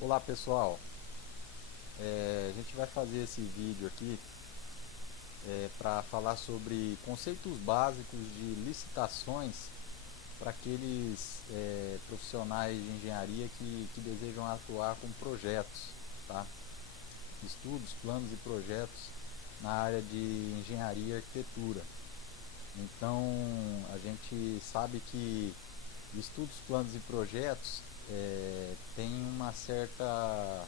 Olá pessoal, a gente vai fazer esse vídeo aqui para falar sobre conceitos básicos de licitações para aqueles profissionais de engenharia que desejam atuar com projetos, tá? Estudos, planos e projetos na área de engenharia e arquitetura. Então a gente sabe que estudos, planos e projetos tem uma certa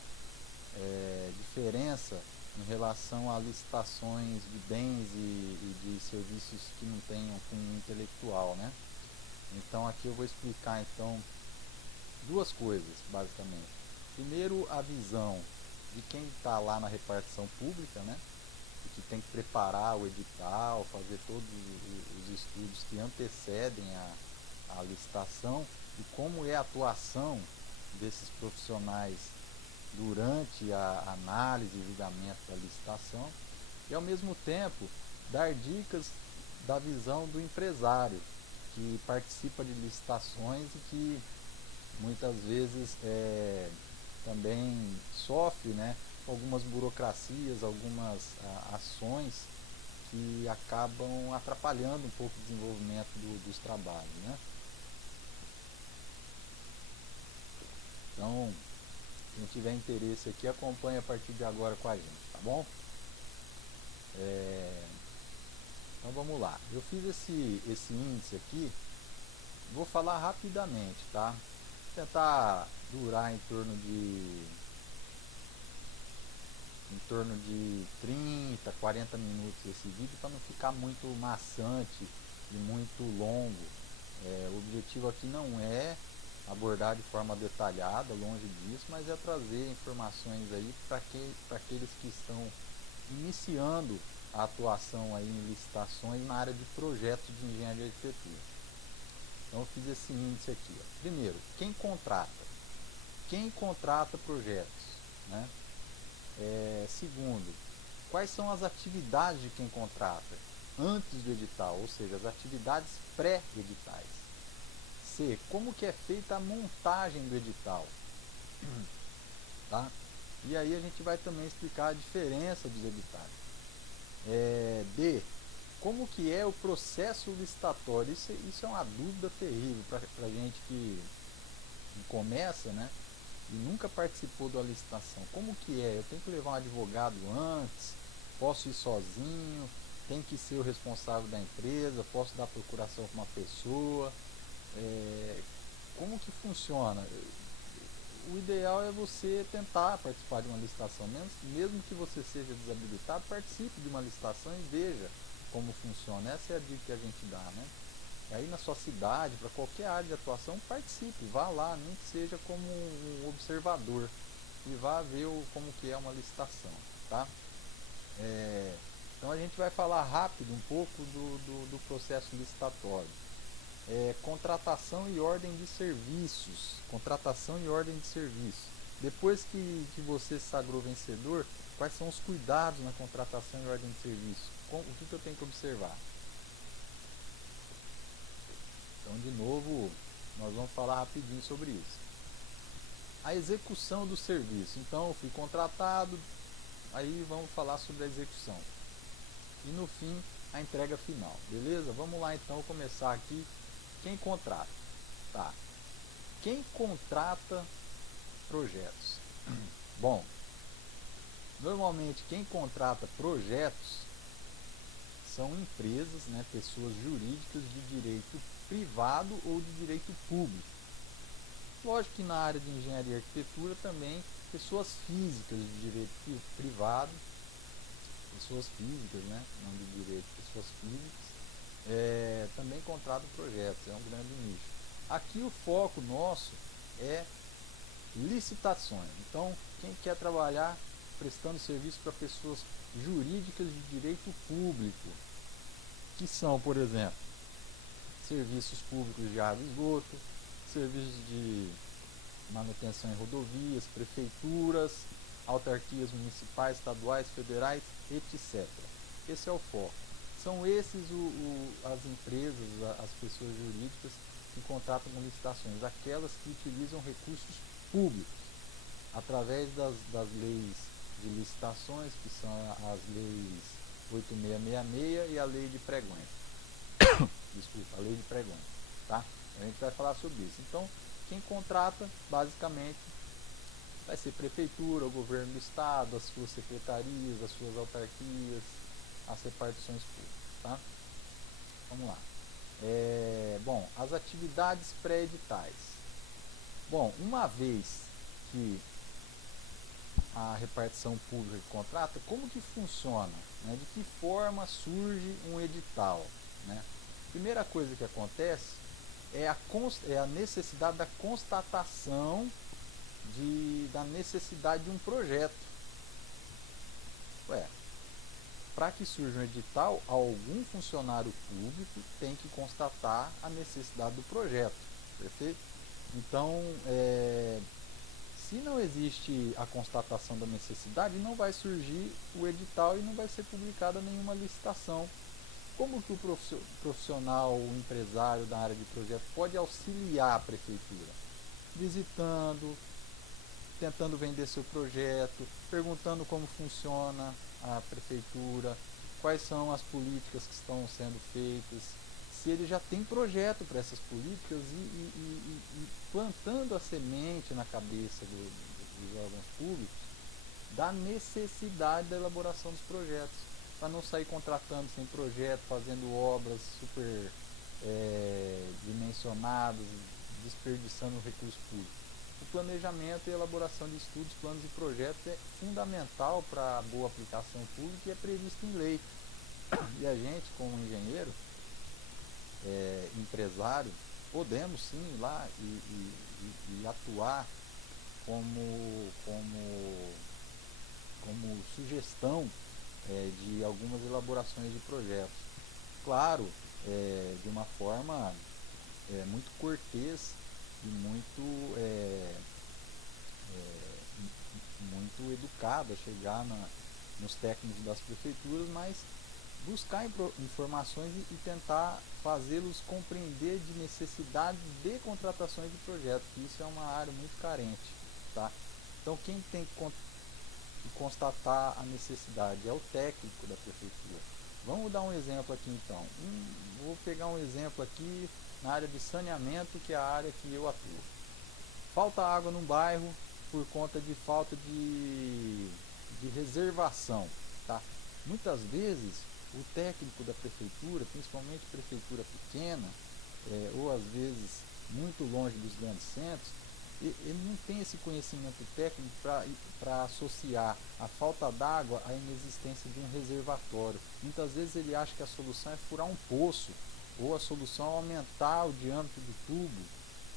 diferença em relação a licitações de bens e de serviços que não tenham cunho intelectual, né? Então aqui eu vou explicar então duas coisas basicamente. Primeiro, a visão de quem está lá na repartição pública, né? E que tem que preparar o edital, fazer todos os estudos que antecedem a licitação e como é a atuação desses profissionais durante a análise e julgamento da licitação e ao mesmo tempo dar dicas da visão do empresário que participa de licitações e que muitas vezes também sofre, né, algumas burocracias, algumas ações que acabam atrapalhando um pouco o desenvolvimento dos trabalhos, né? Então, quem tiver interesse aqui, acompanha a partir de agora com a gente, tá bom? Então vamos lá. Eu fiz esse índice aqui, vou falar rapidamente, tá? Vou tentar durar em torno de 30, 40 minutos esse vídeo para não ficar muito maçante e muito longo. O objetivo aqui não é abordar de forma detalhada, longe disso, mas é trazer informações aí para aqueles que estão iniciando a atuação aí em licitações na área de projetos de engenharia e arquitetura. Então eu fiz esse índice aqui. Ó. Primeiro, quem contrata? Quem contrata projetos? Né? Segundo, quais são as atividades de quem contrata antes do edital, ou seja, as atividades pré-editais. C, como que é feita a montagem do edital? Tá? E aí a gente vai também explicar a diferença dos editais. D, como que é o processo licitatório? Isso é uma dúvida terrível para a gente que começa, né? E nunca participou da licitação. Como que é? Eu tenho que levar um advogado antes? Posso ir sozinho? Tem que ser o responsável da empresa? Posso dar procuração para uma pessoa? Como que funciona? O ideal é você tentar participar de uma licitação, mesmo que você seja desabilitado, participe de uma licitação e veja como funciona. Essa é a dica que a gente dá, né? E aí na sua cidade, para qualquer área de atuação, participe, vá lá, nem que seja como um observador e vá ver como que é uma licitação, tá? Então a gente vai falar rápido um pouco do processo licitatório. Contratação e ordem de serviços. Contratação e ordem de serviços. Depois que você se sagrou vencedor, quais são os cuidados na contratação e ordem de serviço? O que eu tenho que observar? Então, de novo, nós vamos falar rapidinho sobre isso. A execução do serviço. Então, eu fui contratado, aí vamos falar sobre a execução. E no fim, a entrega final. Beleza? Vamos lá então começar aqui. Quem contrata? Tá. Quem contrata projetos? Bom, normalmente quem contrata projetos são empresas, né, pessoas jurídicas de direito privado ou de direito público. Lógico que na área de engenharia e arquitetura também pessoas físicas de direito privado, pessoas físicas, né, não de direito, pessoas físicas, também contratam projetos, é um grande nicho. Aqui o foco nosso é licitações. Então, quem quer trabalhar prestando serviço para pessoas jurídicas de direito público, que são, por exemplo, serviços públicos de água e esgoto, serviços de manutenção em rodovias, prefeituras, autarquias municipais, estaduais, federais, etc. Esse é o foco. São esses as empresas, as pessoas jurídicas que contratam com licitações, aquelas que utilizam recursos públicos. através das leis de licitações, que são as leis 8666 e a lei de pregões. Desculpa, a lei de pregões, tá? A gente vai falar sobre isso. Então, quem contrata, basicamente, vai ser prefeitura, o governo do estado, as suas secretarias, as suas autarquias, as repartições públicas, tá? Vamos lá. Bom, as atividades pré-editais. Bom, uma vez que a repartição pública contrata, como que funciona? Né? De que forma surge um edital? Né? Primeira coisa que acontece é a necessidade da constatação da necessidade de um projeto. Para que surja um edital, algum funcionário público tem que constatar a necessidade do projeto, perfeito? Então, se não existe a constatação da necessidade, não vai surgir o edital e não vai ser publicada nenhuma licitação. Como que o profissional, o empresário da área de projeto pode auxiliar a prefeitura? Visitando, tentando vender seu projeto, perguntando como funciona a prefeitura, quais são as políticas que estão sendo feitas, se ele já tem projeto para essas políticas e plantando a semente na cabeça dos órgãos públicos da necessidade da elaboração dos projetos, para não sair contratando sem projeto, fazendo obras super dimensionadas, desperdiçando recursos públicos. O planejamento e elaboração de estudos, planos e projetos é fundamental para a boa aplicação pública e é previsto em lei. E a gente, como engenheiro, empresário, podemos sim ir lá e atuar como sugestão de algumas elaborações de projetos. Claro, de uma forma muito cortês e muito educada, chegar nos técnicos das prefeituras, mas buscar informações e tentar fazê-los compreender de necessidade de contratações de projetos, que isso é uma área muito carente, tá? Então quem tem que constatar a necessidade é o técnico da prefeitura. Vamos dar um exemplo aqui então. Vou pegar um exemplo aqui na área de saneamento, que é a área que eu atuo. Falta água no bairro por conta de falta de reservação, tá? Muitas vezes o técnico da prefeitura, principalmente prefeitura pequena, ou às vezes muito longe dos grandes centros, ele não tem esse conhecimento técnico para associar a falta d'água à inexistência de um reservatório. Muitas vezes ele acha que a solução é furar um poço, ou a solução é aumentar o diâmetro do tubo,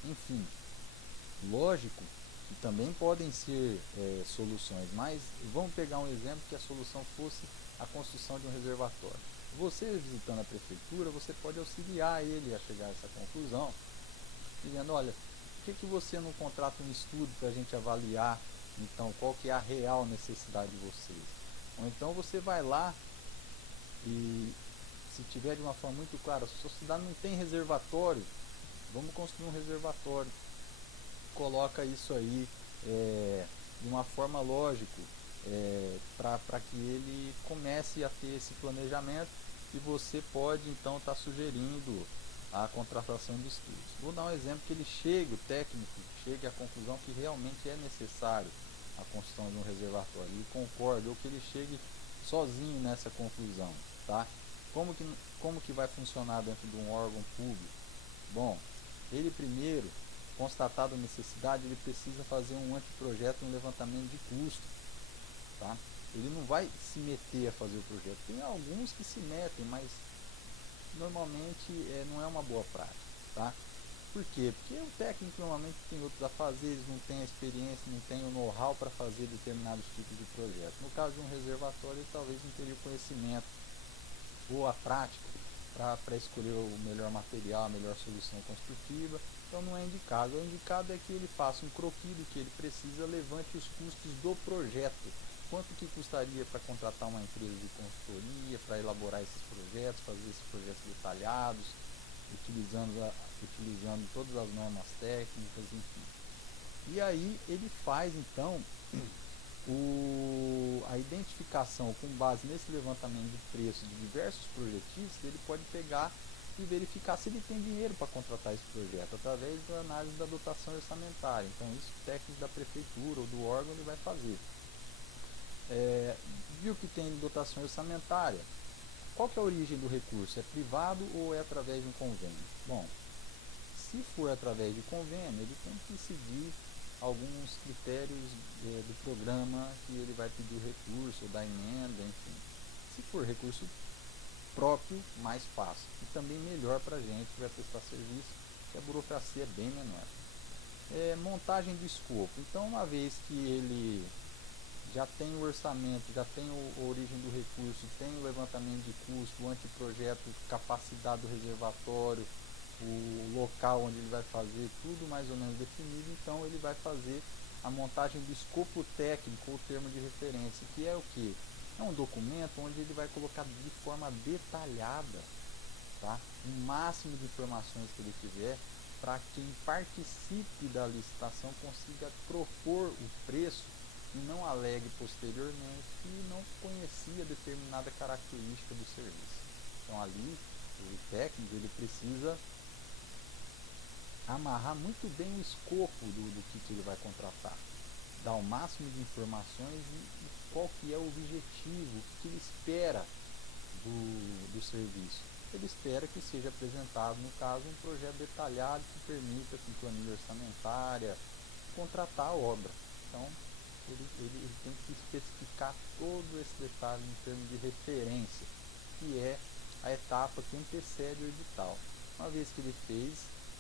enfim. Lógico que também podem ser soluções, mas vamos pegar um exemplo que a solução fosse a construção de um reservatório. Você visitando a prefeitura, você pode auxiliar ele a chegar a essa conclusão, dizendo, olha, por que você não contrata um estudo para a gente avaliar, então, qual que é a real necessidade de vocês? Ou então você vai lá e, se tiver de uma forma muito clara, se a sua cidade não tem reservatório, vamos construir um reservatório. Coloca isso aí de uma forma lógica, para que ele comece a ter esse planejamento e você pode então estar sugerindo a contratação de estudos. Vou dar um exemplo que o técnico chegue à conclusão que realmente é necessário a construção de um reservatório, ele concorda, ou que ele chegue sozinho nessa conclusão, tá? Como que vai funcionar dentro de um órgão público? Bom, ele primeiro, constatada a necessidade, ele precisa fazer um anteprojeto, um levantamento de custo, tá? Ele não vai se meter a fazer o projeto. Tem alguns que se metem, mas normalmente não é uma boa prática, tá? Por quê? Porque o técnico normalmente tem outros afazeres, não tem a experiência, não tem o know-how para fazer determinados tipos de projeto. No caso de um reservatório, ele talvez não teria o conhecimento ou a prática para escolher o melhor material, a melhor solução construtiva. Então não é indicado. O indicado é que ele faça um croquis do que ele precisa, levante os custos do projeto. Quanto que custaria para contratar uma empresa de consultoria, para elaborar esses projetos, fazer esses projetos detalhados, utilizando todas as normas técnicas, enfim. E aí ele faz então a identificação com base nesse levantamento de preço de diversos projetistas. Ele pode pegar e verificar se ele tem dinheiro para contratar esse projeto através da análise da dotação orçamentária. Então isso o técnico da prefeitura ou do órgão ele vai fazer. Viu que tem dotação orçamentária? Qual que é a origem do recurso? É privado ou é através de um convênio? Bom, se for através de convênio, ele tem que seguir alguns critérios do programa que ele vai pedir o recurso, ou da emenda, enfim. Se for recurso próprio, mais fácil. E também melhor para a gente que vai prestar serviço, que a burocracia é bem menor. Montagem do escopo. Então, uma vez que ele já tem o orçamento, já tem a origem do recurso, tem o levantamento de custo, o anteprojeto, capacidade do reservatório, o local onde ele vai fazer, tudo mais ou menos definido, então ele vai fazer a montagem do escopo técnico ou termo de referência, que é o que? É um documento onde ele vai colocar de forma detalhada, tá? O máximo de informações que ele tiver, para quem participe da licitação consiga propor o preço e não alegue posteriormente que não conhecia determinada característica do serviço. Então ali o técnico ele precisa amarrar muito bem o escopo do que ele vai contratar, dar o máximo de informações e qual que é o objetivo, o que ele espera do serviço. Ele espera que seja apresentado, no caso, um projeto detalhado que permita, com planilha orçamentária, contratar a obra. Então, ele tem que especificar todo esse detalhe em termos de referência, que é a etapa que antecede o edital. Uma vez que ele fez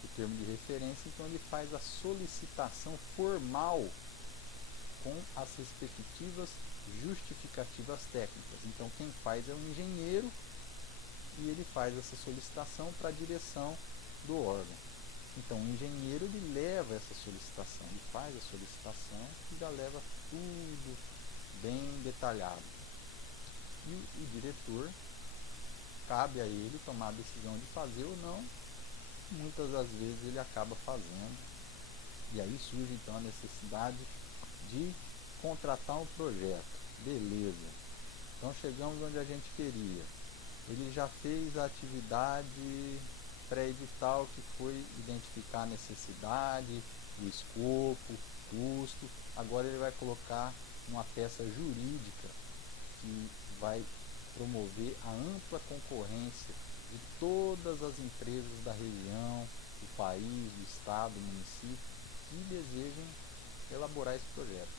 o termo de referência, então ele faz a solicitação formal com as respectivas justificativas técnicas. Então quem faz é o engenheiro e ele faz essa solicitação para a direção do órgão. Então o engenheiro ele leva essa solicitação, ele faz a solicitação e já leva tudo bem detalhado. E o diretor, cabe a ele tomar a decisão de fazer ou não. Muitas das vezes ele acaba fazendo, e aí surge então a necessidade de contratar um projeto. Beleza, então chegamos onde a gente queria. Ele já fez a atividade pré-edital, que foi identificar a necessidade, o escopo, o custo. Agora ele vai colocar uma peça jurídica que vai promover a ampla concorrência de todas as empresas da região, do país, do estado, do município, que desejam elaborar esse projeto.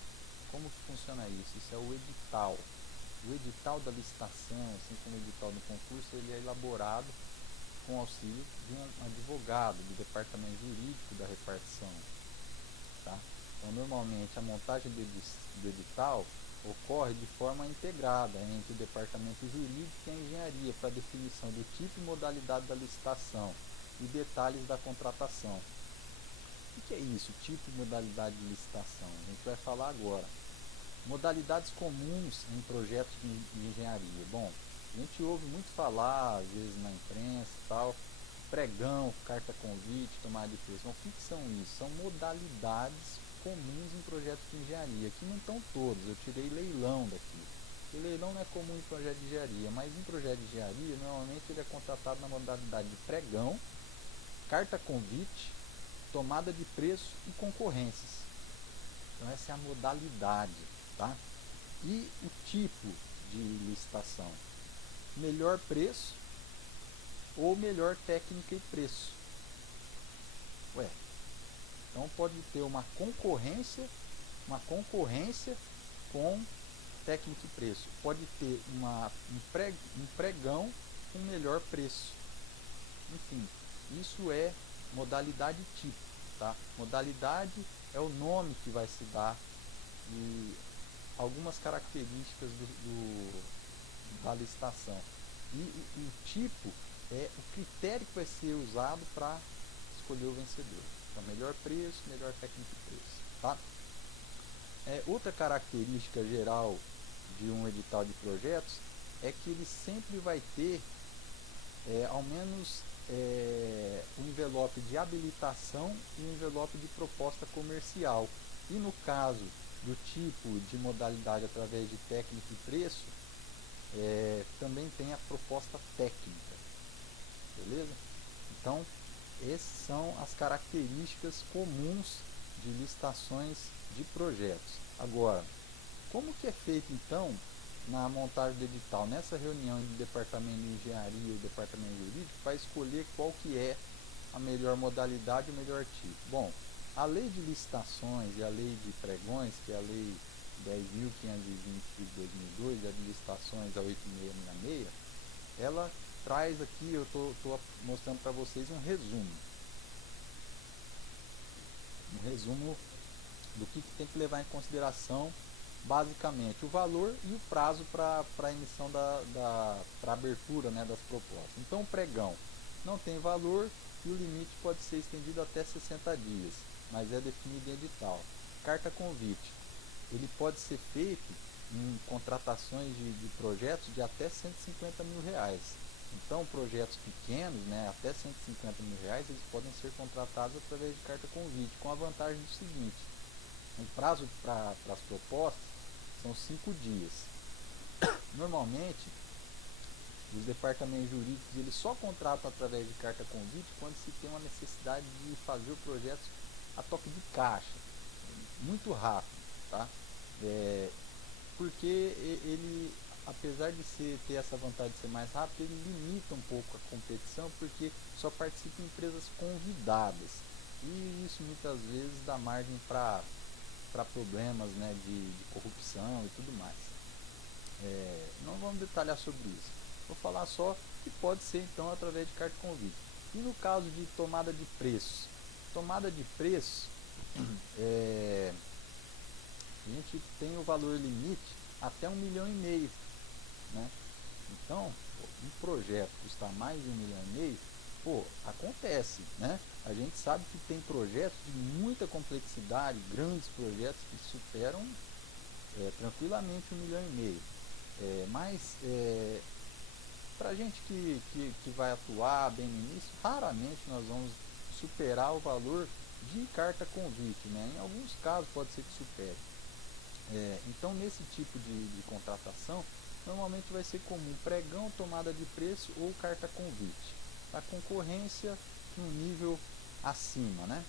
Como que funciona isso? Isso é o edital. O edital da licitação, assim como o edital do concurso, ele é elaborado com auxílio de um advogado do departamento jurídico da repartição. Tá? Então, normalmente, a montagem do edital ocorre de forma integrada entre o departamento jurídico e a engenharia para definição do tipo e modalidade da licitação e detalhes da contratação. O que é isso, tipo e modalidade de licitação? A gente vai falar agora. Modalidades comuns em projetos de engenharia. Bom, a gente ouve muito falar, às vezes na imprensa e tal, pregão, carta convite, tomada de preço. Mas o que são isso? São modalidades comuns em projetos de engenharia. Aqui não estão todos, eu tirei leilão daqui. O leilão não é comum em projeto de engenharia, mas em projeto de engenharia, normalmente ele é contratado na modalidade de pregão, carta convite, tomada de preço e concorrências. Então essa é a modalidade, tá? E o tipo de licitação? Melhor preço ou melhor técnica e preço? Então pode ter uma concorrência com técnica e preço. Pode ter um pregão com melhor preço. Enfim, isso é modalidade tipo. Tá? Modalidade é o nome que vai se dar de algumas características da licitação. E o tipo é o critério que vai ser usado para escolher o vencedor. Então, melhor preço, melhor técnica e preço. Tá? Outra característica geral de um edital de projetos é que ele sempre vai ter ao menos o envelope de habilitação e o envelope de proposta comercial. E no caso do tipo de modalidade através de técnica e preço, também tem a proposta técnica, beleza? Então, essas são as características comuns de licitações de projetos. Agora, como que é feito então na montagem do edital, nessa reunião do departamento de engenharia e o departamento jurídico, para escolher qual que é a melhor modalidade e o melhor tipo? Bom, a lei de licitações e a lei de pregões, que é a lei 10.520 de 2002, e a de licitações a 8666, ela traz aqui, eu estou mostrando para vocês um resumo do que tem que levar em consideração, basicamente o valor e o prazo para a emissão para abertura, né, das propostas. Então o pregão não tem valor e o limite pode ser estendido até 60 dias, mas é definido em edital. Carta convite, ele pode ser feito em contratações de projetos de até R$ 150.000. Então projetos pequenos, né, até R$ 150.000, eles podem ser contratados através de carta convite, com a vantagem do seguinte: o prazo para as propostas são 5 dias. Normalmente, os departamentos jurídicos eles só contratam através de carta convite quando se tem uma necessidade de fazer o projeto a toque de caixa, muito rápido, tá? Porque ele, apesar de ter essa vantagem de ser mais rápido, ele limita um pouco a competição, porque só participam empresas convidadas, e isso muitas vezes dá margem para problemas, né, de corrupção e tudo mais. Não vamos detalhar sobre isso. Vou falar só que pode ser então através de carta convite. E no caso de tomada de preços? Tomada de preços, a gente tem o valor limite até 1,5 milhão, né? Então, um projeto custar mais de 1,5 milhão, acontece, né? A gente sabe que tem projetos de muita complexidade, grandes projetos que superam tranquilamente 1,5 milhão. Mas para a gente que vai atuar bem no início, raramente nós vamos superar o valor de carta convite, né? Em alguns casos pode ser que supere. Então, nesse tipo de contratação, normalmente vai ser comum pregão, tomada de preço ou carta convite. A concorrência num nível acima, né?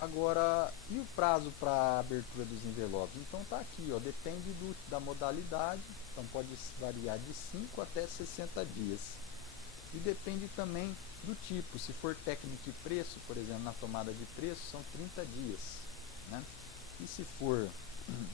Agora, e o prazo para a abertura dos envelopes? Então tá aqui, ó, depende da modalidade, então pode variar de 5 até 60 dias. E depende também do tipo, se for técnica e preço, por exemplo, na tomada de preço, são 30 dias, né? E se for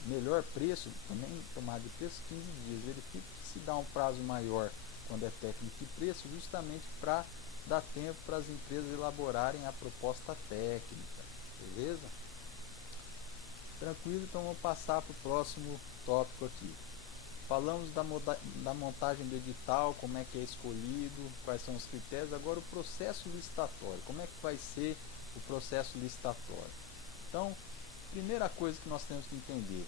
melhor preço, também tomada de preço, 15 dias. Verifique que se dá um prazo maior quando é técnica e preço, justamente para dar tempo para as empresas elaborarem a proposta técnica, beleza? Tranquilo, então vamos passar para o próximo tópico aqui. Falamos da montagem do edital, como é que é escolhido, quais são os critérios. Agora o processo licitatório, como é que vai ser o processo licitatório? Então, primeira coisa que nós temos que entender,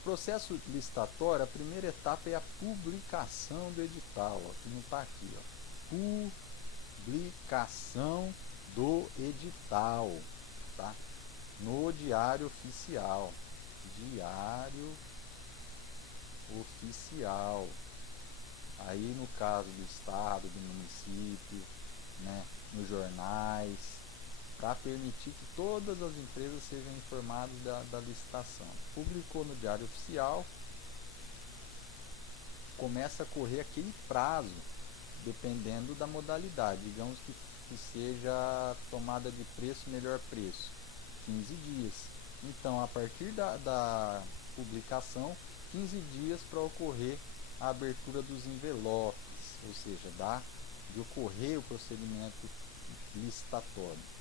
o processo licitatório, a primeira etapa é a publicação do edital, ó, que não está aqui, ó. Publicação do edital, tá? No Diário Oficial. Diário Oficial. Aí no caso do estado, do município, né, nos jornais, para permitir que todas as empresas sejam informadas da licitação. Publicou no Diário Oficial, começa a correr aquele prazo, dependendo da modalidade. Digamos que seja tomada de preço, melhor preço, 15 dias. Então, a partir da publicação, 15 dias para ocorrer a abertura dos envelopes, ou seja, de ocorrer o procedimento licitatório.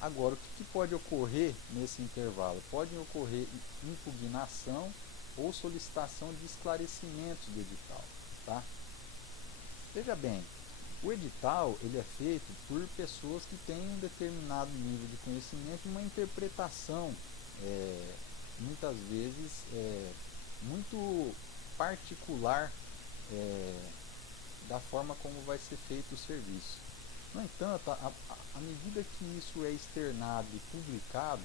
Agora, o que pode ocorrer nesse intervalo? Pode ocorrer impugnação ou solicitação de esclarecimentos do edital, tá? Veja bem, o edital ele é feito por pessoas que têm um determinado nível de conhecimento e uma interpretação, muitas vezes, muito particular da forma como vai ser feito o serviço. No entanto, à medida que isso é externado e publicado,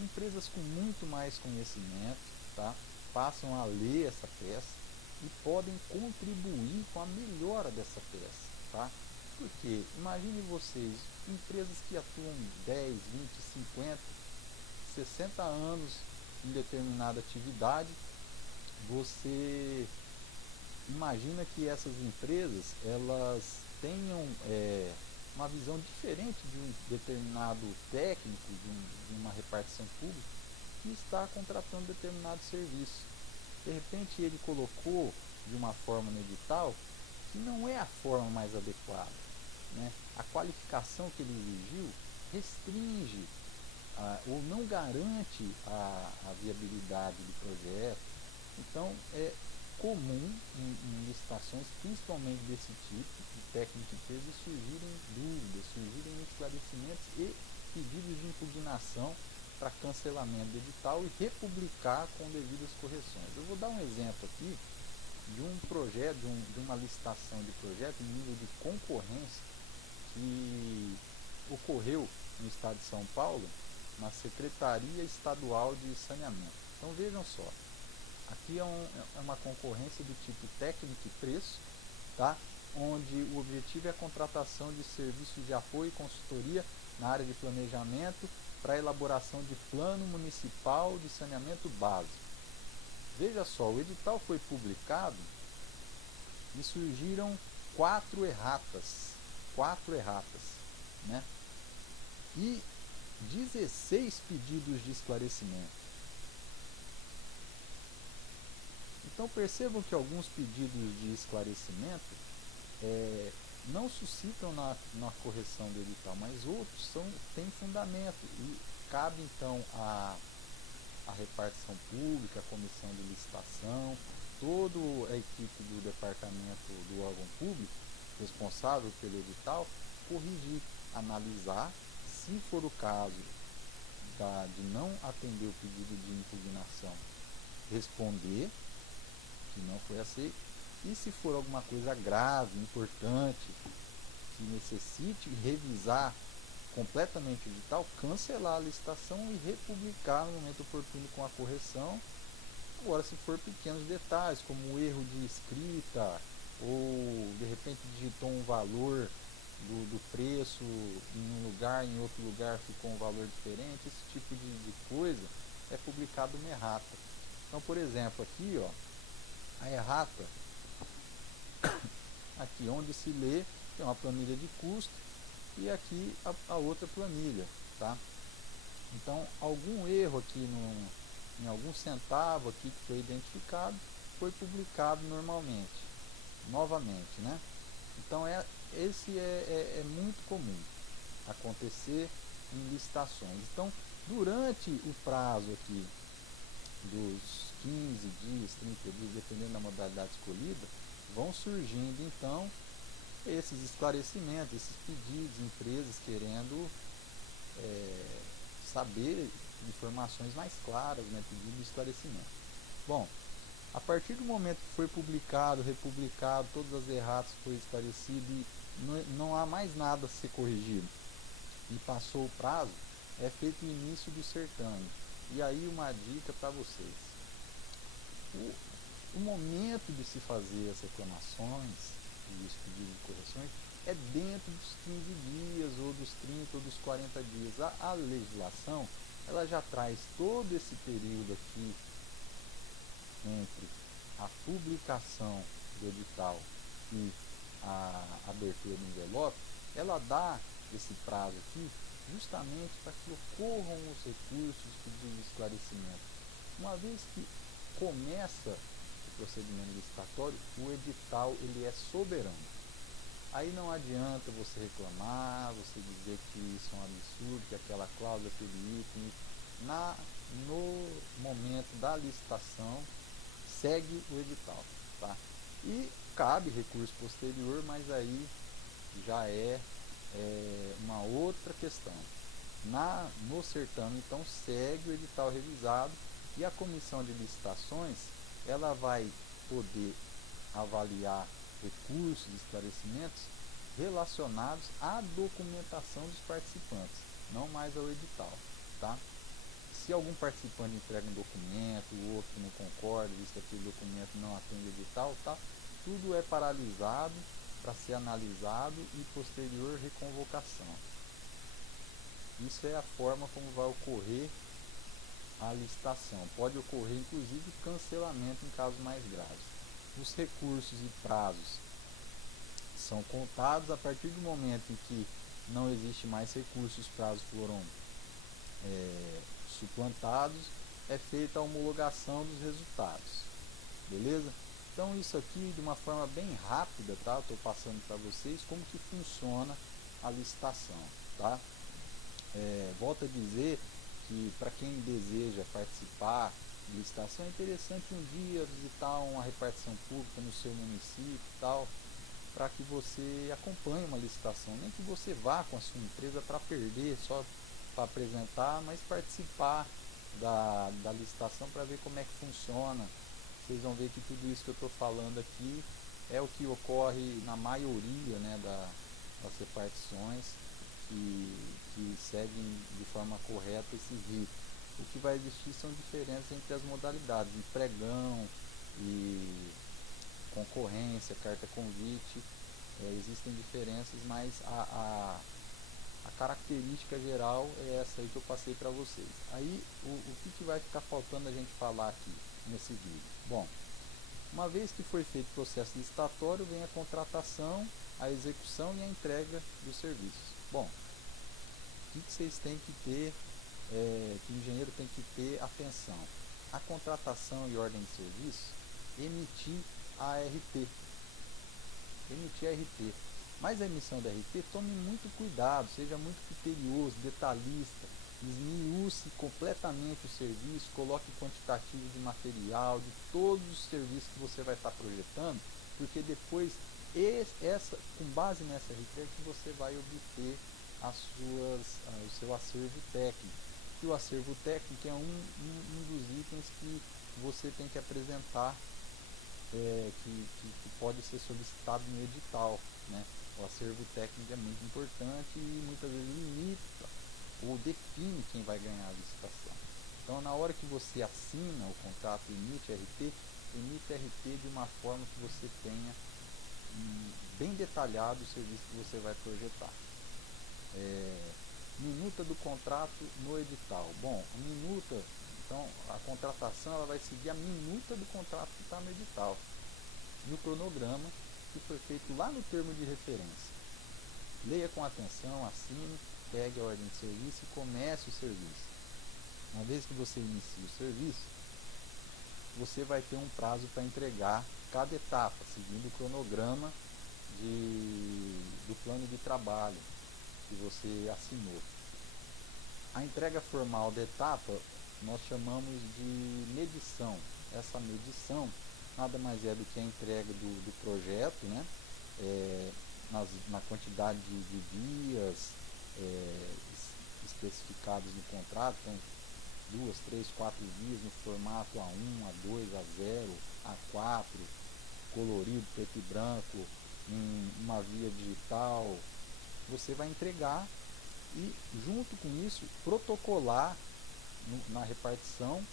empresas com muito mais conhecimento, tá, passam a ler essa peça e podem contribuir com a melhora dessa peça. Tá? Porque imagine vocês, empresas que atuam 10, 20, 50, 60 anos em determinada atividade, você imagina que essas empresas elas tenham uma visão diferente de um determinado técnico, de uma repartição pública que está contratando determinado serviço. De repente ele colocou de uma forma no edital que não é a forma mais adequada. Né? A qualificação que ele exigiu restringe ou não garante a viabilidade do projeto. Então é comum em licitações, principalmente desse tipo, de técnica de empresa, surgirem dúvidas, surgirem esclarecimentos e pedidos de impugnação para cancelamento do edital e republicar com devidas correções. Eu vou dar um exemplo aqui de um projeto, de uma licitação de projeto em nível de concorrência que ocorreu no estado de São Paulo, na Secretaria Estadual de Saneamento. Então vejam só, aqui é uma concorrência do tipo técnica e preço, tá? Onde o objetivo é a contratação de serviços de apoio e consultoria na área de planejamento para a elaboração de plano municipal de saneamento básico. Veja só, o edital foi publicado e surgiram 4 erratas, né? E 16 pedidos de esclarecimento. Então percebam que alguns pedidos de esclarecimento não suscitam na correção do edital, mas outros têm fundamento e cabe então a repartição pública, a comissão de licitação, toda a equipe do departamento do órgão público responsável pelo edital, corrigir, analisar, se for o caso de não atender o pedido de impugnação, responder que não foi aceito, e se for alguma coisa grave, importante, que necessite revisar completamente o edital, cancelar a licitação e republicar no momento oportuno com a correção. Agora, se for pequenos detalhes, como o erro de escrita, ou de repente digitou um valor do preço em um lugar, em outro lugar ficou um valor diferente, esse tipo de coisa é publicado uma errata. Então, por exemplo, aqui, ó, a errata, aqui onde se lê, tem uma planilha de custo e aqui a outra planilha, tá? Então, algum erro aqui em algum centavo aqui que foi identificado, foi publicado novamente, né? Então, esse é muito comum acontecer em licitações. Então, durante o prazo aqui dos 15 dias, 30 dias, dependendo da modalidade escolhida, vão surgindo então esses esclarecimentos, esses pedidos, empresas querendo saber informações mais claras, né, pedindo esclarecimento. Bom, a partir do momento que foi publicado, republicado, todas as erratas foi esclarecido e não há mais nada a ser corrigido e passou o prazo, é feito o início do certame. E aí uma dica para vocês. O momento de se fazer as reclamações e os pedidos de correções é dentro dos 15 dias, ou dos 30, ou dos 40 dias. A legislação, ela já traz todo esse período aqui entre a publicação do edital e a abertura do envelope, ela dá esse prazo aqui justamente para que ocorram os recursos, os pedidos de esclarecimento. Uma vez que começa o procedimento licitatório, o edital ele é soberano. Aí não adianta você reclamar, você dizer que isso é um absurdo, que aquela cláusula, aquele item. No momento da licitação, segue o edital. Tá? E cabe recurso posterior, mas aí já é uma outra questão. No certame, então, segue o edital revisado e a comissão de licitações ela vai poder avaliar recursos, esclarecimentos relacionados à documentação dos participantes, não mais ao edital, tá? Se algum participante entrega um documento, o outro não concorda, diz que aquele documento não atende edital, tá? Tudo é paralisado para ser analisado e posterior reconvocação. Isso é a forma como vai ocorrer a licitação. Pode ocorrer inclusive cancelamento em casos mais graves. Os recursos e prazos são contados a partir do momento em que não existe mais recursos, os prazos foram suplantados, é feita a homologação dos resultados, beleza? Então isso aqui de uma forma bem rápida, tá? Estou passando para vocês como que funciona a licitação, tá? Volto a dizer que para quem deseja participar de licitação é interessante um dia visitar uma repartição pública no seu município e tal, para que você acompanhe uma licitação, nem que você vá com a sua empresa para perder, só para apresentar, mas participar da licitação para ver como é que funciona. Vocês vão ver que tudo isso que eu estou falando aqui é o que ocorre na maioria, né, das repartições que seguem de forma correta esses ritos. O que vai existir são diferenças entre as modalidades, de pregão e concorrência, carta convite, existem diferenças, mas a característica geral é essa aí que eu passei para vocês. Aí o que vai ficar faltando a gente falar aqui nesse vídeo? Bom, uma vez que foi feito o processo licitatório, vem a contratação, a execução e a entrega dos serviços. Bom, o que vocês têm que ter, que o engenheiro tem que ter atenção? A contratação e ordem de serviço, emitir a RT. Emitir a RT. Mas a emissão da RT, tome muito cuidado, seja muito criterioso, detalhista, esmiúce completamente o serviço, coloque quantitativo de material, de todos os serviços que você vai estar projetando, porque depois, com base nessa RT, é que você vai obter o seu acervo técnico. E o acervo técnico é um dos itens que você tem que apresentar, que pode ser solicitado no edital, né? O acervo técnico é muito importante e muitas vezes limita ou define quem vai ganhar a licitação. Então, na hora que você assina o contrato e emite RT de uma forma que você tenha bem detalhado o serviço que você vai projetar. Minuta do contrato no edital. Bom, a minuta, então a contratação ela vai seguir a minuta do contrato que está no edital e o cronograma que foi feito lá no termo de referência. Leia com atenção, assine, pegue a ordem de serviço e comece o serviço. Uma vez que você inicia o serviço, você vai ter um prazo para entregar cada etapa, seguindo o cronograma do plano de trabalho que você assinou. A entrega formal da etapa nós chamamos de medição. Essa medição nada mais é do que a entrega do projeto, né? Na quantidade de dias especificados no contrato, então 2, 3, 4 dias no formato A1, A2, A0, A4, colorido, preto e branco, em uma via digital. Você vai entregar e, junto com isso, protocolar na repartição,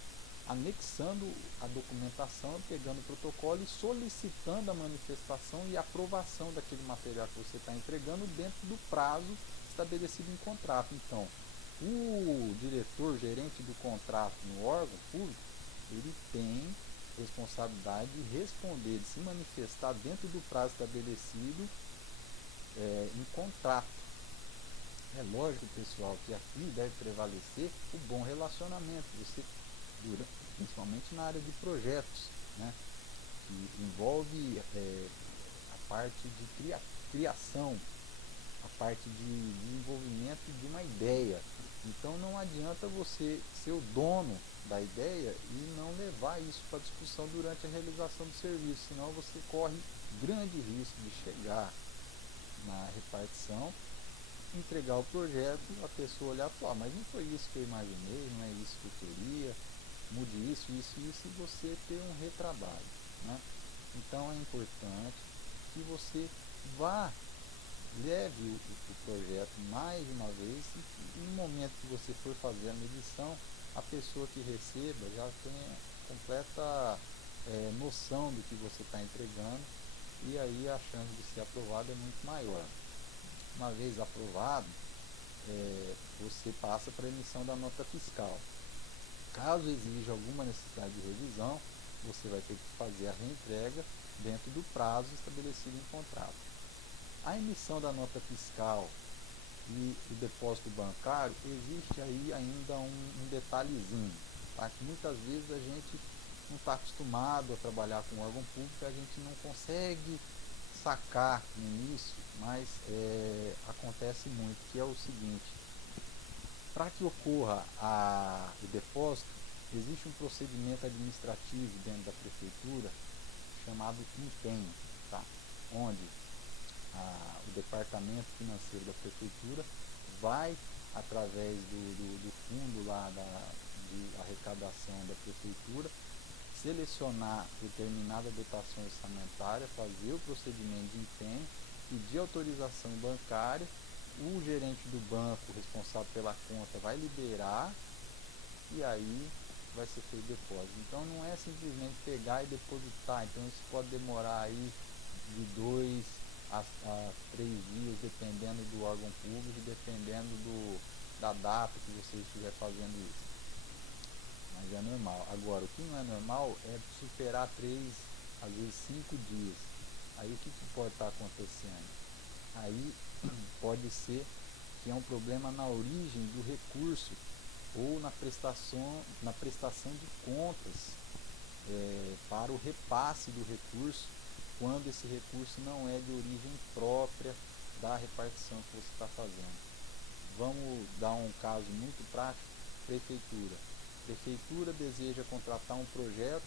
anexando a documentação, pegando o protocolo e solicitando a manifestação e aprovação daquele material que você está entregando dentro do prazo estabelecido em contrato. Então, o diretor, gerente do contrato no órgão público, ele tem responsabilidade de responder, de se manifestar dentro do prazo estabelecido em contrato. É lógico, pessoal, que aqui deve prevalecer o bom relacionamento, principalmente na área de projetos, né, que envolve a parte de criação, a parte de desenvolvimento de uma ideia. Então não adianta você ser o dono da ideia e não levar isso para discussão durante a realização do serviço, senão você corre grande risco de chegar na repartição, entregar o projeto, a pessoa olhar e falar, mas não foi isso que eu imaginei, não é isso que eu queria, mude isso, e você ter um retrabalho, né? Então é importante que você leve o projeto mais uma vez e no momento que você for fazer a medição, a pessoa que receba já tenha completa noção do que você está entregando, e aí a chance de ser aprovado é muito maior. Uma vez aprovado, você passa para a emissão da nota fiscal. Caso exija alguma necessidade de revisão, você vai ter que fazer a reentrega dentro do prazo estabelecido em contrato. A emissão da nota fiscal e o depósito bancário, existe aí ainda um detalhezinho, tá? Que muitas vezes a gente não está acostumado a trabalhar com órgão público, a gente não consegue sacar no início, mas acontece muito, que é o seguinte: para que ocorra o depósito, existe um procedimento administrativo dentro da prefeitura chamado empenho, tá? Onde o departamento financeiro da prefeitura vai, através do fundo lá de arrecadação da prefeitura, selecionar determinada dotação orçamentária, fazer o procedimento de empenho, pedir autorização bancária, o gerente do banco responsável pela conta vai liberar e aí vai ser feito o depósito. Então não é simplesmente pegar e depositar, então isso pode demorar aí de 2 a 3 dias, dependendo do órgão público, dependendo da data que você estiver fazendo isso. Mas é normal. Agora, o que não é normal é superar 3, às vezes 5 dias. Aí o que pode estar acontecendo? Aí pode ser que é um problema na origem do recurso ou na prestação de contas para o repasse do recurso, quando esse recurso não é de origem própria da repartição que você está fazendo. Vamos dar um caso muito prático: prefeitura. Prefeitura deseja contratar um projeto,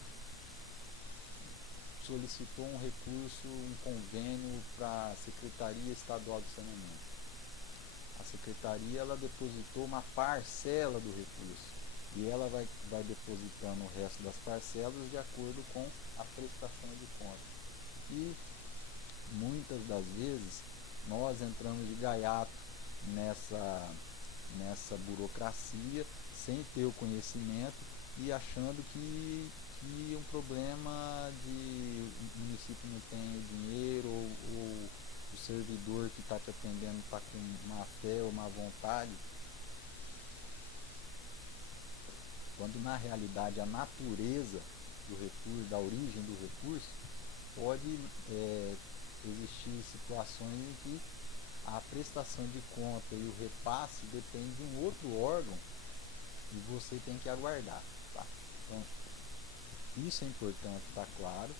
solicitou um recurso, um convênio para a Secretaria Estadual de Saneamento. A Secretaria ela depositou uma parcela do recurso e ela vai depositando o resto das parcelas de acordo com a prestação de contas. E muitas das vezes nós entramos de gaiato nessa burocracia, sem ter o conhecimento e achando que um problema de o município não tem o dinheiro ou o servidor que está te atendendo está com má fé ou má vontade, quando na realidade a natureza do recurso, da origem do recurso, pode existir situações em que a prestação de conta e o repasse depende de um outro órgão e você tem que aguardar, tá? Então, isso é importante estar claro,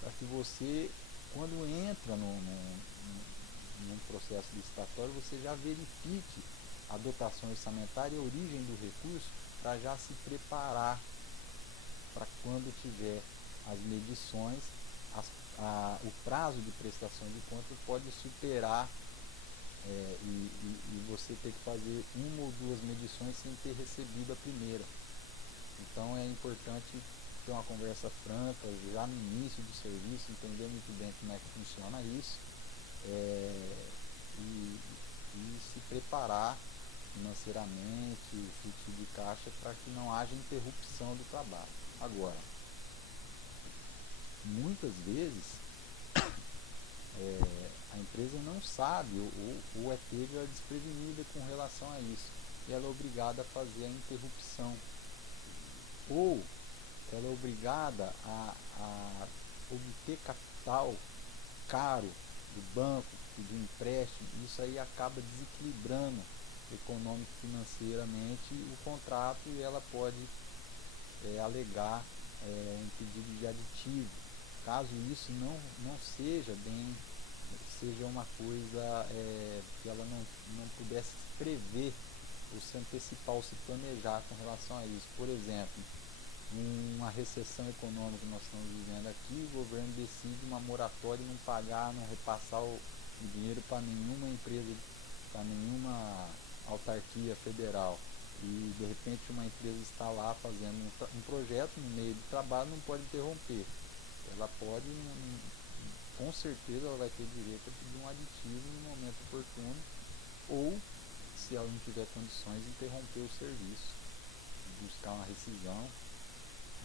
para que você, quando entra num processo licitatório, você já verifique a dotação orçamentária e a origem do recurso, para já se preparar para quando tiver as medições, o prazo de prestação de contas pode superar e você ter que fazer uma ou duas medições sem ter recebido a primeira. Então é importante ter uma conversa franca já no início do serviço, entender muito bem como é que funciona isso e se preparar financeiramente, fluxo de caixa, para que não haja interrupção do trabalho. Agora, muitas vezes a empresa não sabe ou é pega desprevenida com relação a isso e ela é obrigada a fazer a interrupção, ou ela é obrigada a obter capital caro do banco, pedir empréstimo. Isso aí acaba desequilibrando econômico financeiramente o contrato e ela pode alegar um pedido de aditivo. Caso isso não seja uma coisa que ela não pudesse prever ou se antecipar ou se planejar com relação a isso. Por exemplo, uma recessão econômica que nós estamos vivendo aqui, o governo decide uma moratória e não pagar, não repassar o dinheiro para nenhuma empresa, para nenhuma autarquia federal, e de repente uma empresa está lá fazendo um projeto no meio do trabalho, não pode interromper, ela pode com certeza ela vai ter direito a pedir um aditivo no momento oportuno, ou, se ela não tiver condições, interromper o serviço, buscar uma rescisão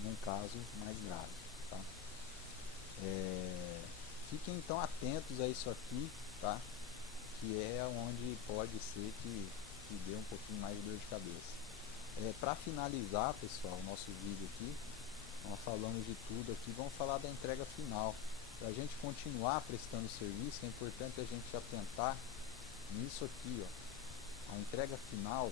num caso mais grave, tá? Fiquem então atentos a isso aqui, tá? Que é onde pode ser que dê um pouquinho mais de dor de cabeça. Para finalizar, pessoal, o nosso vídeo aqui, nós falamos de tudo aqui, vamos falar da entrega final. Para a gente continuar prestando serviço, é importante a gente atentar nisso aqui, ó. A entrega final,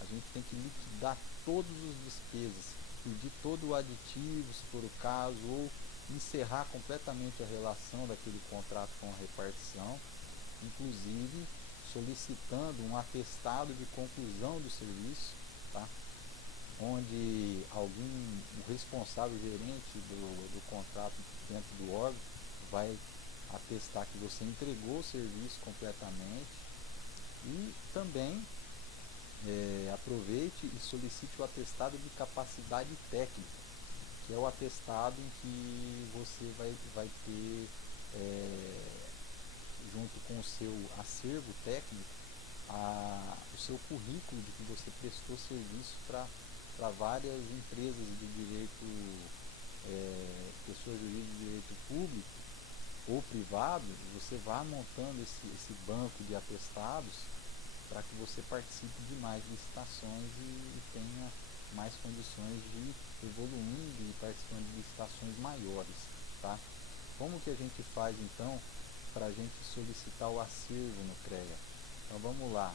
a gente tem que liquidar todas as despesas, pedir todo o aditivo, se for o caso, ou encerrar completamente a relação daquele contrato com a repartição, inclusive solicitando um atestado de conclusão do serviço, tá? Onde o responsável gerente do contrato dentro do órgão vai atestar que você entregou o serviço completamente, e também aproveite e solicite o atestado de capacidade técnica, que é o atestado em que você vai ter, junto com o seu acervo técnico, o seu currículo de que você prestou serviço para várias empresas de direito, pessoas jurídicas de direito público ou privado. Você vai montando esse banco de atestados para que você participe de mais licitações e tenha mais condições de evoluindo e participando de licitações maiores, tá? Como que a gente faz então para a gente solicitar o acervo no CREA? Então vamos lá.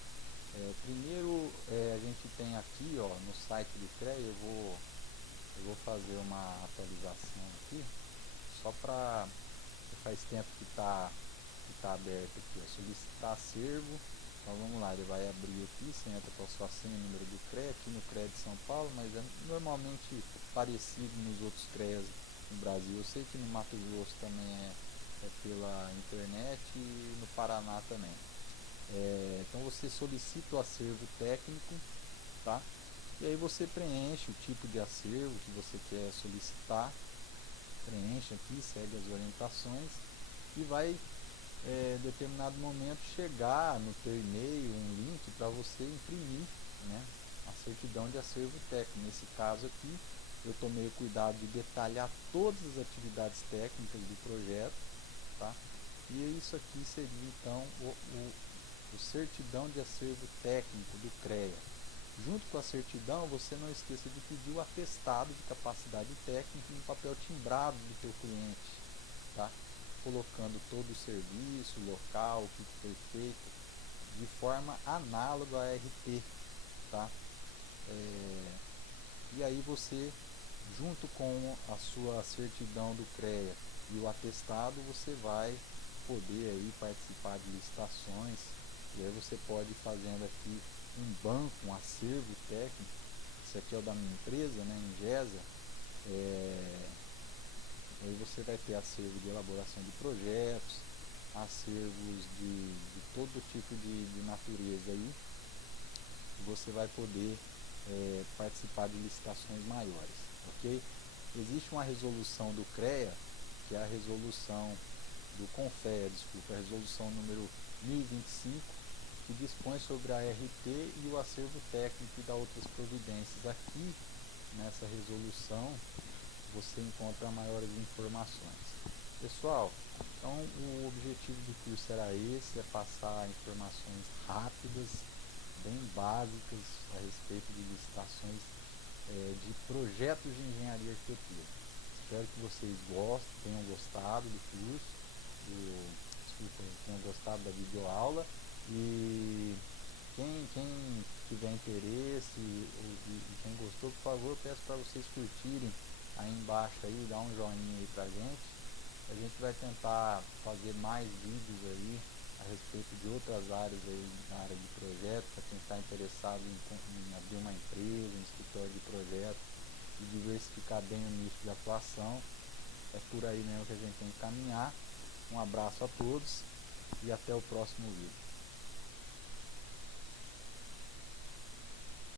Primeiro a gente tem aqui, ó, no site do CREA, eu vou fazer uma atualização aqui, só para, faz tempo que está aberto aqui, ó, solicitar acervo. Então vamos lá, ele vai abrir aqui, você entra com a sua senha, número do CREA, aqui no CREA de São Paulo, mas é normalmente parecido nos outros CREAs no Brasil. Eu sei que no Mato Grosso também é pela internet, e no Paraná também. Então você solicita o acervo técnico, tá? E aí você preenche o tipo de acervo que você quer solicitar, preenche aqui, segue as orientações e vai, em determinado momento, chegar no teu e-mail um link para você imprimir, né, a certidão de acervo técnico. Nesse caso aqui, eu tomei o cuidado de detalhar todas as atividades técnicas do projeto, tá? E isso aqui seria então o certidão de acervo técnico do CREA. Junto com a certidão, você não esqueça de pedir o atestado de capacidade técnica em papel timbrado do teu cliente, tá? Colocando todo o serviço, o local, o que foi feito, de forma análoga à RT, tá? E aí você, junto com a sua certidão do CREA e o atestado, você vai poder aí participar de licitações. E aí você pode ir fazendo aqui um banco, um acervo técnico. Esse aqui é o da minha empresa, né, Ingesa. Aí você vai ter acervo de elaboração de projetos, acervos de todo tipo de natureza aí. E você vai poder participar de licitações maiores, ok? Existe uma resolução do CREA, que é a resolução do CONFEA, desculpa, a resolução número 1025, que dispõe sobre a RT e o acervo técnico e dá outras providências. Aqui, nessa resolução, você encontra maiores informações. Pessoal, então o objetivo do curso era esse, é passar informações rápidas, bem básicas a respeito de licitações de projetos de engenharia e arquitetura. Espero que vocês tenham gostado do curso, tenham gostado da videoaula, e quem tiver interesse e quem gostou, por favor, peço para vocês curtirem aí embaixo aí, dar um joinha aí pra gente. A gente vai tentar fazer mais vídeos aí a respeito de outras áreas aí na área de projeto, para quem está interessado em abrir uma empresa, um escritório de projeto e diversificar bem o nicho de atuação. É por aí mesmo que a gente tem que caminhar. Um abraço a todos e até o próximo vídeo.